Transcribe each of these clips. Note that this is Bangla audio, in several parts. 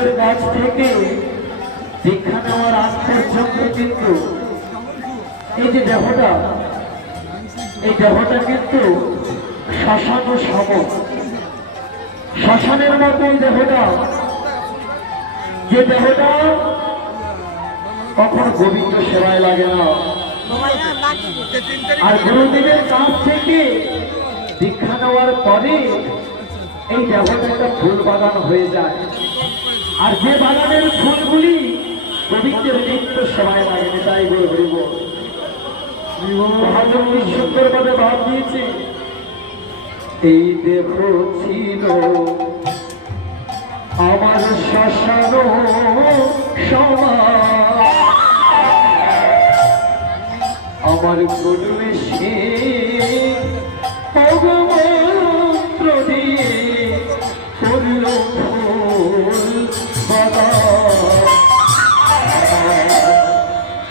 গুরুদেবের কাছ থেকে দীক্ষা নেওয়ার আগ পর্যন্ত কিন্তু এই যে দেহটা, এই দেহটা কিন্তু শ্মশান ও শাবক শ্মশানের মতো এই দেহটা, যে দেহটা কখনো গোবিন্দ সেবায় লাগে না। আর গুরুদেবের কাছ থেকে দীক্ষা নেওয়ার পরে এই দেহটা একটা ফুল বাগান হয়ে যায়। আর যে বাগানের ফুলগুলি গোবিন্দের নিত্য সেবায় লাগে তাই বলে। দিয়েছে। এই দেহ ছিল আমার শ্মশান আমার গুরুবে সে ভগবন্ত্র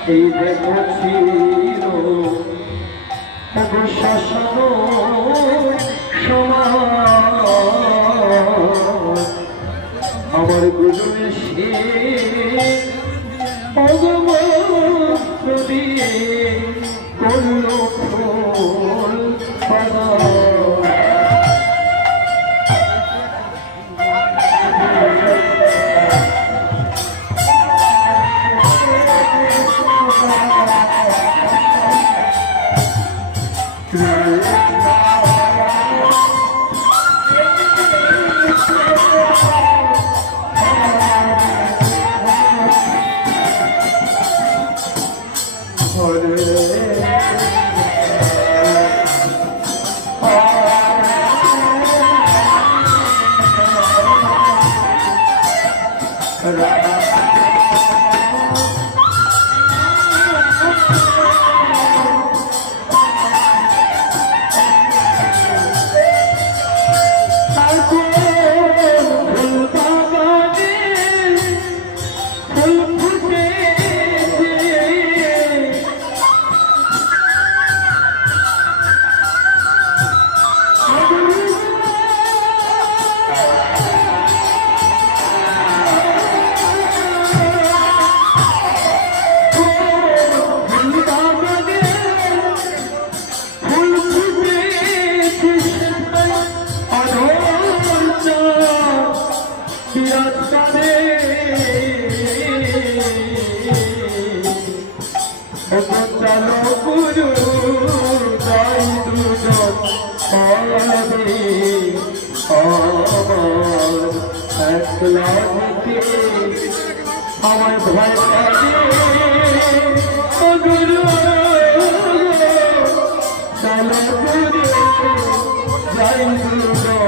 দেখো ছিল শাসন আমার গুরুবে সে দিয়ে করল ফুল বাগান। আমার ভয় গুরু চলো গুরু যাই দুজন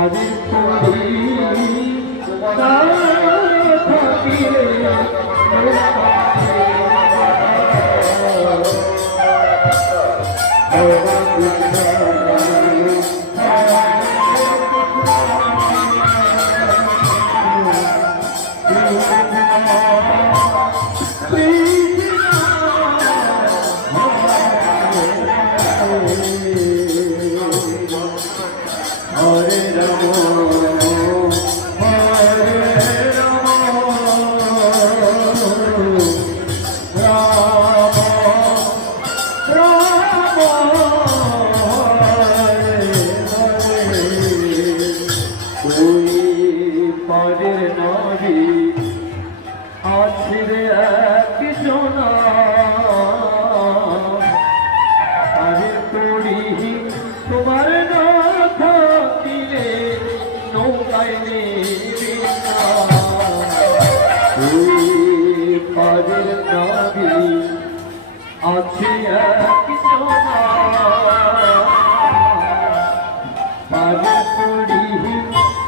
পাদের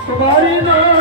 তোমার নাম